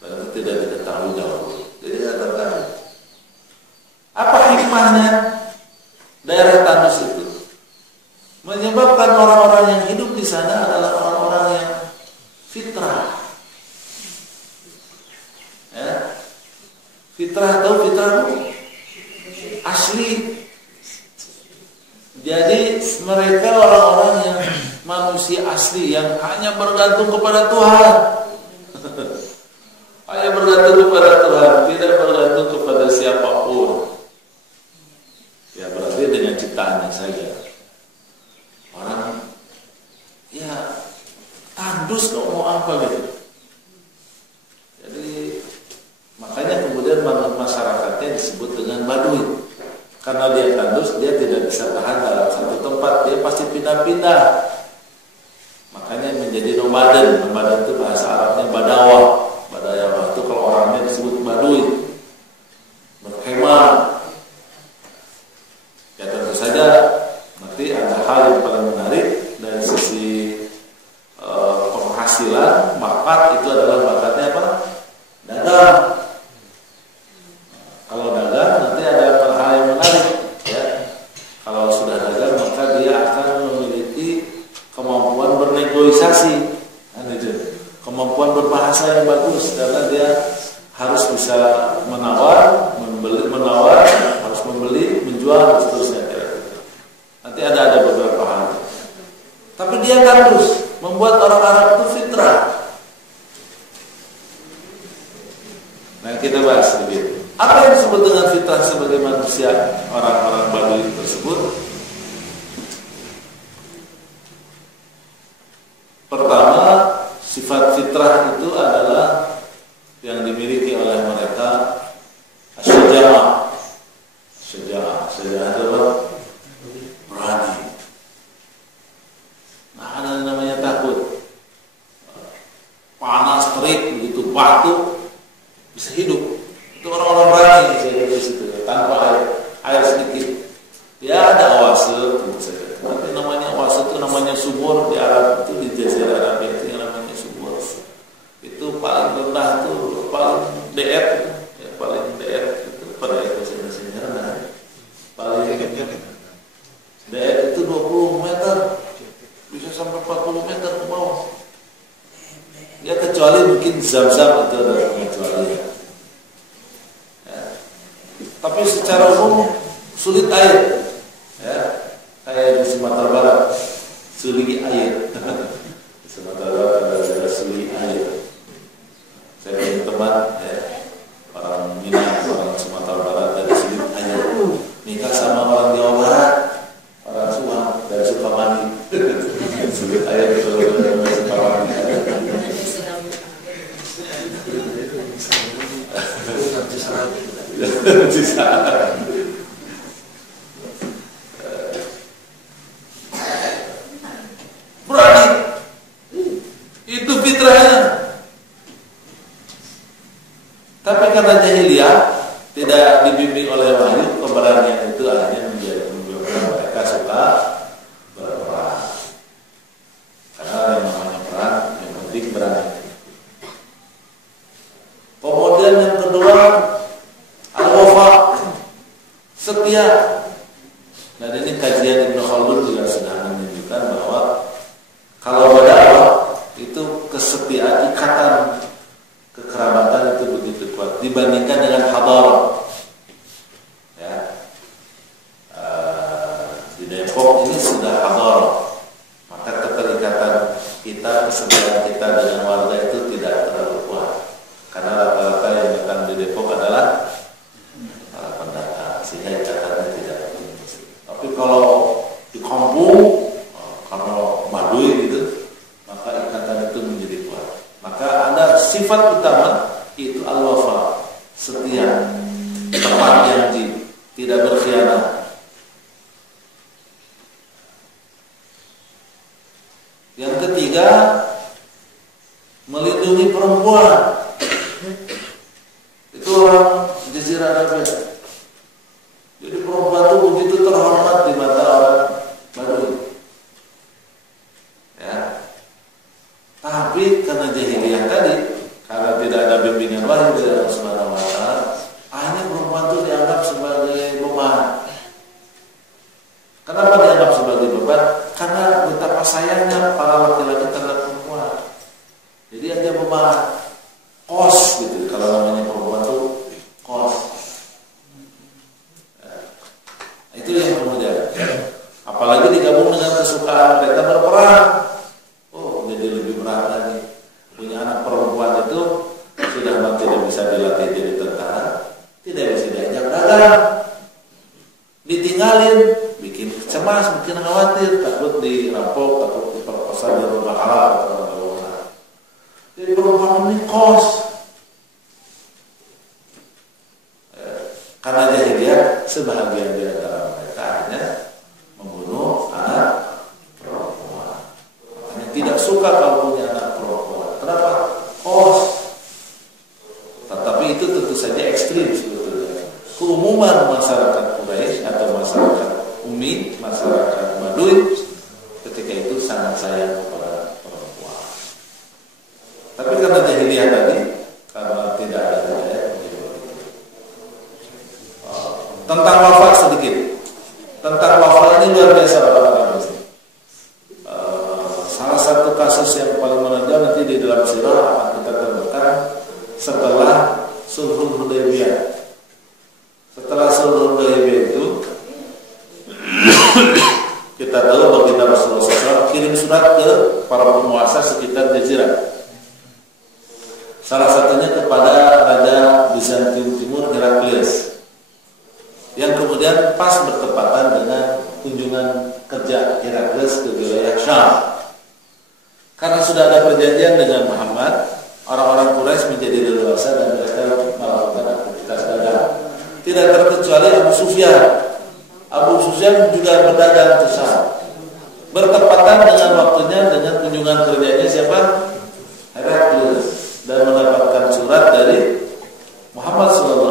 dan itu tidak diketahui dahulu. Jadi tidak tertarik. Apa hikmahnya daerah tandus itu? Menyebabkan orang-orang yang hidup di sana adalah orang-orang yang fitrah. Ya. Fitrah atau fitrah asli. Jadi mereka orang-orang yang manusia asli yang hanya bergantung kepada Tuhan. Hanya bergantung kepada Tuhan, tidak bergantung kepada siapapun. Ya berarti dengan ciptaannya saja. Orang ya tandus kok mau apa gitu. Jadi makanya kemudian masyarakatnya disebut dengan Baduy. Karena dia tandus, dia tidak bisa tahan dalam satu tempat, dia pasti pindah-pindah. Makanya menjadi nomaden. Nomaden itu bahasa Arabnya Badawa. Badawa itu kalau orangnya disebut Baduy, berkemah. Ya tentu saja nanti ada hal yang paling menarik dari sisi penghasilan, bakat itu adalah bakatnya apa? Dagang. Kalau dagang nanti ada hal yang menarik, ya. Kalau sudah dagang maka dia akan memiliki kemampuan bernegosiasi, kemampuan berbahasa yang bagus karena dia harus bisa menawar, harus membeli, menjual, seterusnya. Nanti ada beberapa hal. Tapi dia tandus, membuat orang Arab itu fitrah. Nah kita bahas sedikit. Apa yang disebut dengan fitrah sebagai manusia orang-orang Baduy tersebut? Pertama, sifat fitrah itu adalah yang dimiliki oleh mereka syaja'ah. Syaja'ah itu apa? Berani. Nah, ada namanya takut. Panas terik begitu batu bisa hidup. Itu orang-orang berani di situ tanpa air sedikit. Ya ada oase tentu saja. Tapi namanya oase itu namanya subur di Arab itu, di Jazirah Arab itu yang namanya subur. Itu paling rendah tuh, paling DR, ya paling DR itu pada ekosistemnya rendah. Paling DR itu 20 meter, bisa sampai 40 meter ke bawah. Ya kecuali mungkin Zam-Zam itu ada kecuali. Tapi secara umum sulit air, ya kayak di Sumatera Barat sulit air. Di Sumatera Barat ada sulit air. Saya punya teman, ya, orang Minang, orang Sumatera Barat dari sulit air. Nikah sama orang Jawa Barat, orang Suang dari Sukamani. Sulit air itu dari Sukamani. Berani. Itu fitrahnya. Tapi karena jahiliyah tidak dibimbing oleh wahyu, keberanian itu akhirnya menjadi membuat mereka suka berperang. Karena yang namanya perang yang penting berani. Kemudian yang kedua, al-wafa, setia. Dan ini kajian Ibnu Khaldun juga sudah menunjukkan bahwa kalau berdakwah itu kesetiaan, ikatan kekerabatan itu begitu kuat dibandingkan dengan hadarah. Ya, di Depok ini sudah hadarah, maka keterikatan kita, kesetiaan kita dengan warga itu tidak terlalu kuat. Karena rata-rata yang datang di Depok adalah para pendatang, sehingga ikatannya tidak tinggi. Tapi kalau di kampung, kalau Baduy gitu, maka ikatan itu menjadi kuat. Maka ada sifat utama itu al-wafa, setia, tepat janji, tidak berkhianat. Yang ketiga, melindungi perempuan. Itu orang Jazirah Arab. Jadi perempuan itu begitu terhormat di mata orang Baduy. Ya. Tapi karena jahiliyah tadi, karena tidak ada bimbingan wahyu dari Allah Subhanahu wa taala, akhirnya perempuan itu dianggap sebagai beban. Kenapa dianggap sebagai beban? Karena betapa sayangnya para laki-laki terhadap perempuan. Jadi ada beban. Kos gitu, kalau namanya perempuan itu kos. Itu yang kemudian. apalagi digabung dengan kesukaan mereka berperang. Oh, jadi lebih berat lagi. Punya anak perempuan itu sudah tidak bisa dilatih jadi tentara, tidak bisa diajak dagang, ditinggalin, bikin cemas, bikin khawatir, takut dirampok, takut diperkosa, dirubah halal atau orang. Jadi perempuan ini kos. Karena jahiliyah, sebahagian di antara mereka hanya membunuh anak perempuan. Makanya tidak suka kalau punya anak perempuan. Kenapa? Kos. Tetapi itu tentu saja ekstrim sebetulnya. Keumuman masyarakat Quraisy atau masyarakat Ummi, masyarakat Baduy ketika itu sangat sayang kepada perempuan. Tapi karena jahiliyah tadi, karena tidak ada hidayah, tentang wafat sedikit. Tentang wafat ini luar biasa Bapak-Bapak. Salah satu kasus yang paling menonjol nanti di dalam sirah akan kita temukan setelah Sulhul Hudaybiyah. Setelah Sulhul Hudaybiyah itu kita tahu baginda Rasulullah SAW kirim surat ke para penguasa sekitar Jazirah. Salah satunya kepada Raja Bizantium Timur Heraklius, yang kemudian pas bertepatan dengan kunjungan kerja Heraklius ke wilayah Syam. Karena sudah ada perjanjian dengan Muhammad, orang-orang Quraisy menjadi leluasa dan mereka melakukan aktivitas dagang. Tidak terkecuali Abu Sufyan. Abu Sufyan juga berdagang ke Syam. Bertepatan dengan waktunya dengan kunjungan kerjanya siapa? Heraklius, dan mendapatkan surat dari Muhammad SAW.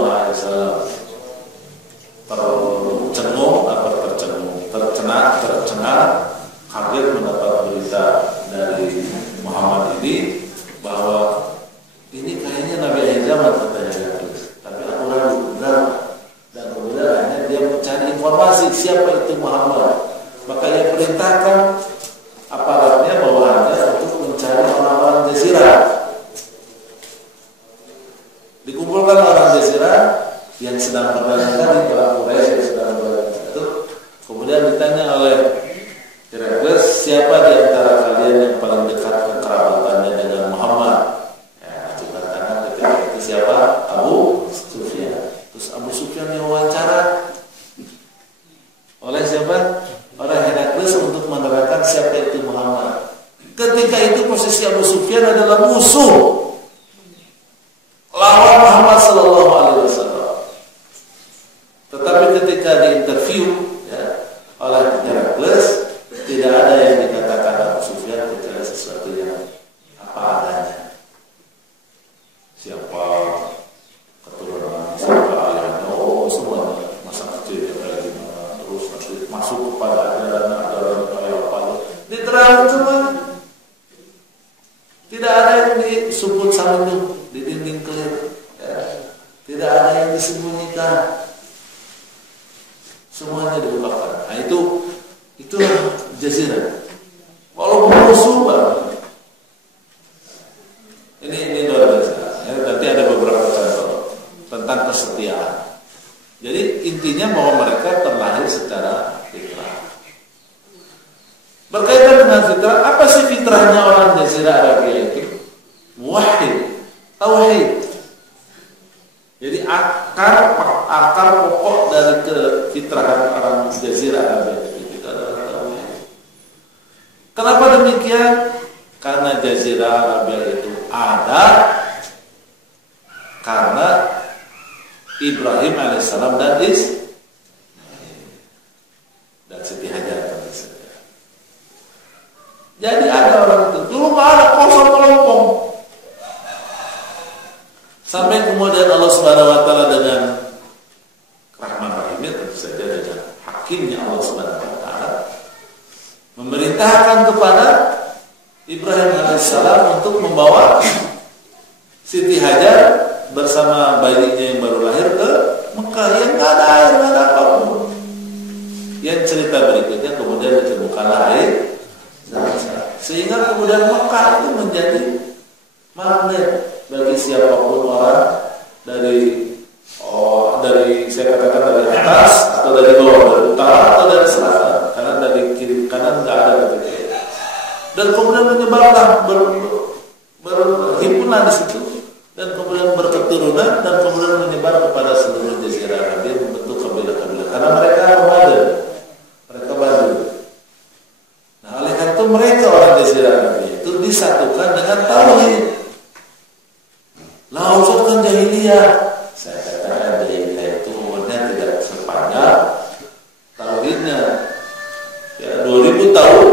Tercengang, kaget mendapat berita dari Muhammad ini bahwa ini kayaknya Nabi akhir zaman katanya, tapi aku ragu benar. Dan kemudian akhirnya dia mencari informasi siapa itu Muhammad. Maka dia perintahkan aparatnya bawahannya untuk mencari orang-orang Jazirah. Dikumpulkan orang Jazirah yang sedang berdagang tadi, orang Quraisy yang sedang berdagang itu. Kemudian ditanya oleh Heraklius, siapa di antara kalian yang paling dekat kekerabatannya dengan Muhammad? Ya, coba tangan ketika itu siapa? Abu Sufyan. Terus Abu Sufyan diwawancara oleh siapa? Oleh Heraklius untuk menerangkan siapa itu Muhammad. Ketika itu posisi Abu Sufyan adalah musuh lawan Muhammad Sallallahu Alaihi Wasallam. Tetapi ketika diinterview oleh Heraklius, tidak ada yang dikatakan Abu Sufyan kecuali sesuatu yang apa adanya. Siapa keturunan, siapa ayahnya, oh semuanya masa kecilnya kayak gimana, terus nanti masuk kepada ajaran kayak apa, diterangkan semua. Tidak ada yang disebut sama di dinding clear, ya. Tidak ada yang disembunyikan. Semuanya diungkapkan. Nah, itu Jazirah. Walaupun musuh banget. Ini luar biasa. Ya, nanti ada beberapa contoh tentang kesetiaan. Jadi intinya bahwa mereka terlahir secara fitrah. Berkaitan dengan fitrah, apa sih fitrahnya orang Jazirah Arabia itu? Muwahhid, tauhid. Jadi akar pokok dari kefitrahan orang Jazirah Arabia itu adalah tauhid. Kenapa demikian? Karena Jazirah Arabia itu ada karena Ibrahim alaihissalam dan Siti Hajar tentu saja. Jadi ada orang itu dulu nggak ada kosong kelompong. Sampai kemudian Allah Subhanahu wa taala dengan rahman rahimnya tentu saja dengan hakimnya Allah Subhanahu wa taala memerintahkan kepada Ibrahim alaihissalam untuk membawa Siti Hajar bersama bayinya yang baru lahir ke Mekah yang nggak ada air, nggak ada apa-apa. Yang cerita berikutnya kemudian ditemukanlah air, sehingga kemudian Mekah itu menjadi magnet bagi siapapun orang dari saya katakan dari atas atau dari bawah, dari utara atau dari selatan. Karena dari dan kemudian menyebarlah berhimpunan di situ dan kemudian berketurunan dan kemudian menyebar kepada seluruh Jazirah Arabia membentuk kabilah-kabilah karena mereka nomaden, mereka Badui. Nah, oleh karena itu mereka orang Jazirah Arabia itu disatukan dengan tauhid. Lah Ustaz kan jahiliyah. Saya katakan jahiliyah itu umurnya tidak sepanjang tauhidnya. Ya, 2000 tahun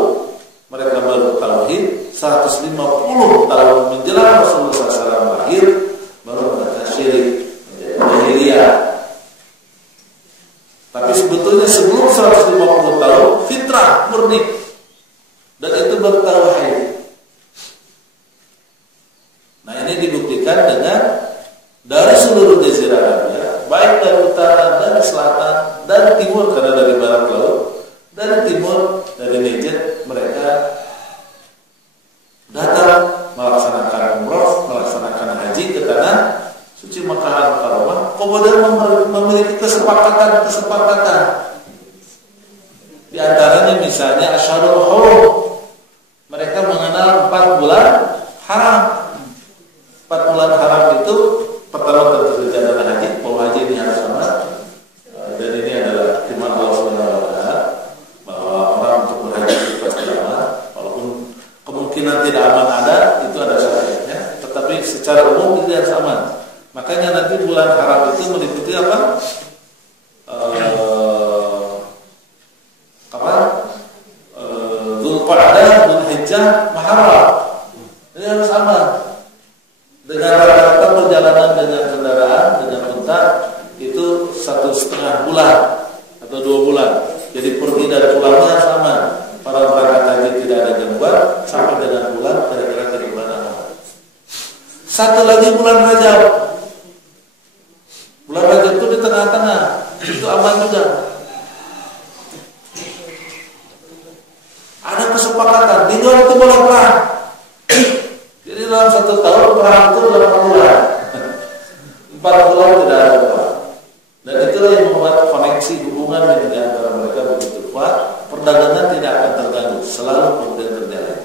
mereka baru tauhid, 150 tahun menjelang Rasulullah SAW lahir baru mereka syirik menjadi jahiliyah. Tapi sebetulnya sebelum 150 tahun fitrah murni dan itu bertauhid. Nah, ini dibuktikan dengan dari seluruh Jazirah Arabia, baik dari utara, dari selatan, dari timur karena dari barat laut, dari timur, dari Niger, mereka datang melaksanakan umroh, melaksanakan haji ke tanah suci Makkah Al-Mukarramah, kemudian memiliki kesepakatan. Di antaranya misalnya Asyhurul Hurum, mereka mengenal 4 bulan haram. 4 bulan haram itu pertama tentu saja adalah haji, bahwa haji ini harus aman, dan ini adalah firman Allah Subhanahu wa taala bahwa orang untuk berhaji itu pasti aman, walaupun kemungkinan tidak aman ada, itu ada syaratnya, tetapi secara umum itu harus aman. Makanya nanti bulan haram itu meliputi apa? Dzulqa'dah, Dzulhijjah, Muharram. Ini harus aman. Dengan rata-rata perjalanan dengan kendaraan, dengan unta itu 1,5 bulan atau 2 bulan. Jadi pergi dan pulangnya harus aman. Para berangkat haji tidak ada gangguan sampai dengan bulan kira-kira di bulan aman. Satu lagi bulan Rajab. Bulan Rajab itu di tengah-tengah, itu aman juga. Ada kesepakatan di luar itu boleh perang. Jadi dalam 1 tahun perang itu 8 bulan. 4 bulan tidak ada perang. Dan itulah yang membuat koneksi hubungan di antara mereka begitu kuat. Perdagangan tidak akan terganggu, selalu kemudian terjalin.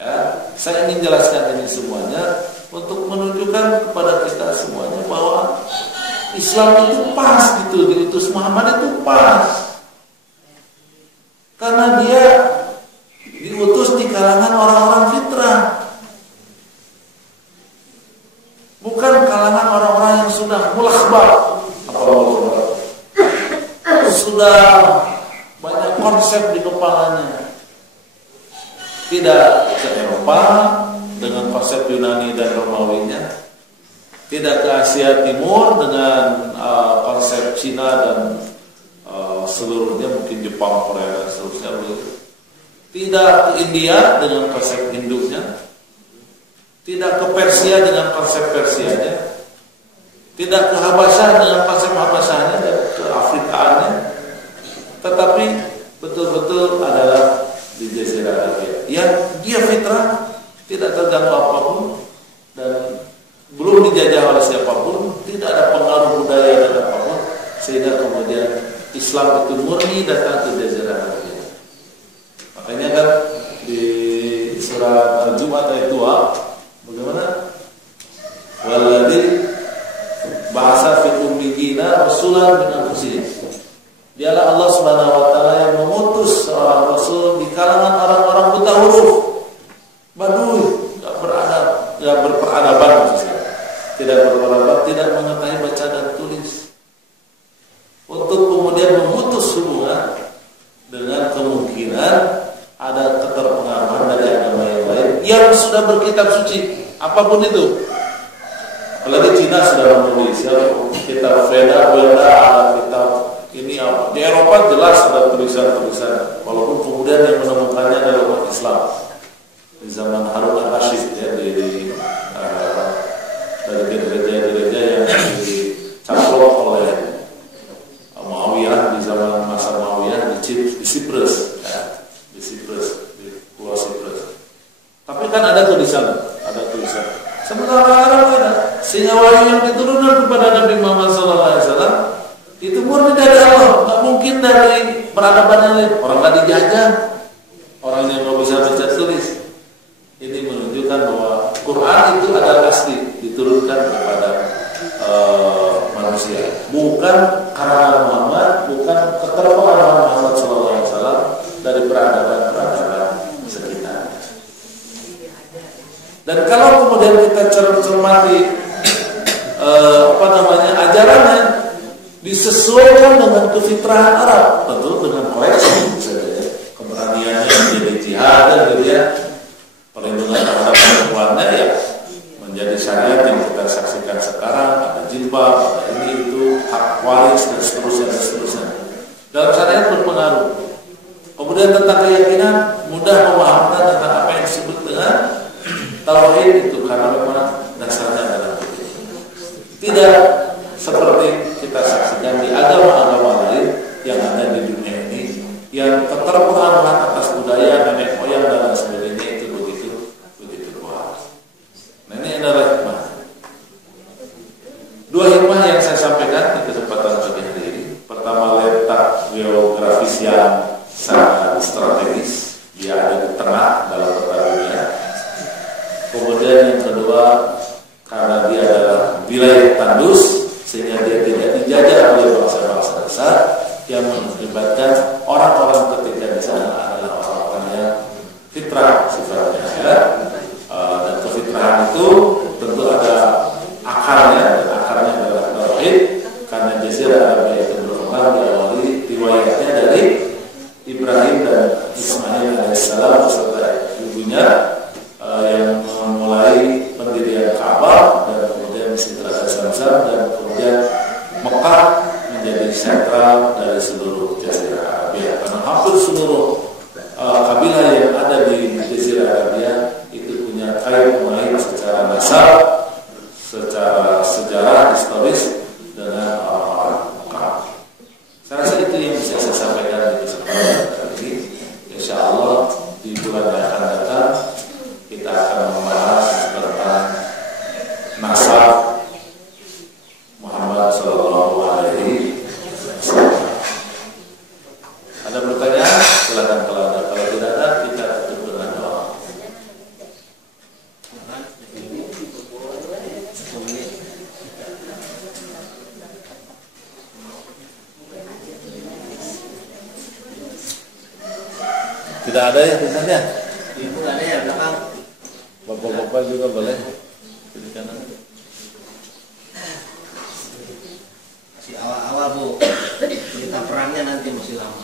Ya, saya ingin jelaskan ini semuanya untuk menunjukkan kepada kita semuanya bahwa Islam itu pas gitu, diutus Muhammad itu pas. Karena dia diutus di kalangan orang-orang fitrah, bukan kalangan orang-orang yang sudah mulakbak, sudah banyak konsep di kepalanya. Tidak ke Eropa dengan konsep Yunani dan Romawinya, tidak ke Asia Timur dengan konsep Cina dan seluruhnya, mungkin Jepang, Korea dan seterusnya begitu. Tidak ke India dengan konsep Hindunya, tidak ke Persia dengan konsep Persianya, tidak ke Habasyah dengan konsep Habasyahnya, ke Afrikaannya, tetapi betul-betul adalah di Jazirah Arabia yang dia fitrah, tidak terganggu apapun dan belum dijajah oleh siapapun, tidak ada pengaruh budaya dan apapun, sehingga kemudian Islam itu murni datang ke Jazirah Arabia. Makanya kan di surat Al-Jumu'ah ayat 2 bagaimana? Walladzi ba'atsa fil ummiyina rasulan min anfusihim. Dialah Allah Subhanahu wa taala yang mengutus seorang rasul di kalangan orang-orang buta huruf, Badui, enggak berperadaban maksudnya. Tidak berperadaban, tidak mengetahui baca dan tulis. Untuk kemudian memutus hubungan dengan kemungkinan ada keterpengaruhan dari agama yang lain yang sudah berkitab suci, apapun itu. Apalagi Cina sudah menulis kitab Veda, kitab ini apa? Di Eropa jelas ada tulisan-tulisan, walaupun kemudian yang menemukannya adalah umat Islam di zaman Harun al-Rashid, ya, dari gereja-gereja yang dicaplok oleh Muawiyah di zaman masa Muawiyah di Siprus, ya, di Pulau Siprus. Tapi kan ada tulisan. Sementara Arab ada, sehingga wahyu yang diturunkan kepada Nabi Muhammad SAW itu murni dari Allah, nggak mungkin dari peradaban yang lain. Orang nggak dijajah, Quran itu adalah asli diturunkan kepada manusia, bukan karena Muhammad, bukan keterpengaruhan Muhammad SAW dari peradaban sekitar. Dan kalau kemudian kita cermati ajarannya disesuaikan dengan kefitrahan Arab, tentu dengan koreksi keberaniannya menjadi jihad dan gitu ya, perlindungan terhadap perempuannya ya menjadi syariat yang kita saksikan sekarang, ada jilbab, ada ini itu, hak waris dan seterusnya. Dalam syariat berpengaruh. Kemudian tentang keyakinan mudah memahamkan tentang apa yang disebut dengan tauhid itu karena memang dasarnya adalah tidak seperti kita saksikan di agama-agama lain yang ada di dunia ini yang keterpengaruhan atas budaya nenek moyang dan sebagainya itu begitu kuat. Nah, ini adalah hikmah. Dua hikmah yang saya sampaikan di kesempatan pagi hari ini. Pertama, letak geografis yang sangat strategis, dia ada di tengah dalam peta dunia. Kemudian yang kedua, karena dia adalah wilayah tandus sehingga dia tidak dijajah oleh bangsa-bangsa besar yang mengakibatkan orang-orang ketika di sana adalah orang-orang yang fitrah sifatnya ya. Dan kefitrahan itu tentu ada akarnya, dan akarnya adalah tauhid karena Jazirah Arabia itu berkembang diawali riwayatnya dari Ibrahim dan Ismail alaihissalam beserta ibunya yang memulai pendirian Ka'bah dan kemudian Sidratul Zamzam dan kemudian Mekah menjadi sentral dari seluruh Jazirah Arabia karena hampir seluruh kabilah yang ada di Jazirah Arabia itu punya kait mengait secara nasab, secara sejarah historis dengan orang-orang Mekah. Saya rasa itu yang bisa saya sampaikan di kesempatan kali ini. Insya Allah di bulan yang akan datang kita akan membahas tentang nasab Muhammad Sallallahu Alaihi Wasallam. Ada pertanyaan? Silakan kalau ada. Kalau tidak ada, kita tutup dengan doa. Tidak ada ya tulisannya? Ibu ada ya belakang. Bapak-bapak juga boleh. Di kanan. Masih awal-awal Bu. Cerita perangnya nanti masih lama.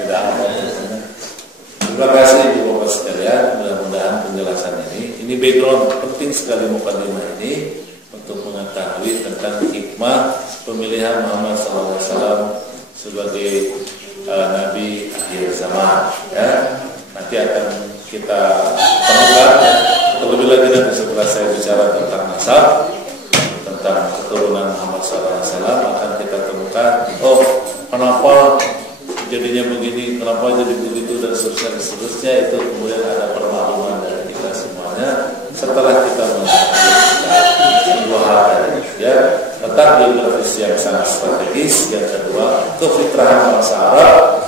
Tidak ada. Terima kasih Ibu Bapak sekalian. Mudah-mudahan penjelasan ini background penting sekali mukadimah ini untuk mengetahui tentang hikmah pemilihan Muhammad SAW sebagai Nabi akhir zaman. Ya, nanti akan kita temukan terlebih lagi nanti setelah saya bicara tentang nasab, tentang keturunan Muhammad SAW akan kita temukan. Oh, kenapa jadinya begini, kenapa jadi begitu dan seterusnya itu kemudian ada permakluman dari kita semuanya setelah kita mengetahui dua hal tadi ya, tentang geografis yang sangat strategis, yang kedua kefitrahan bangsa Arab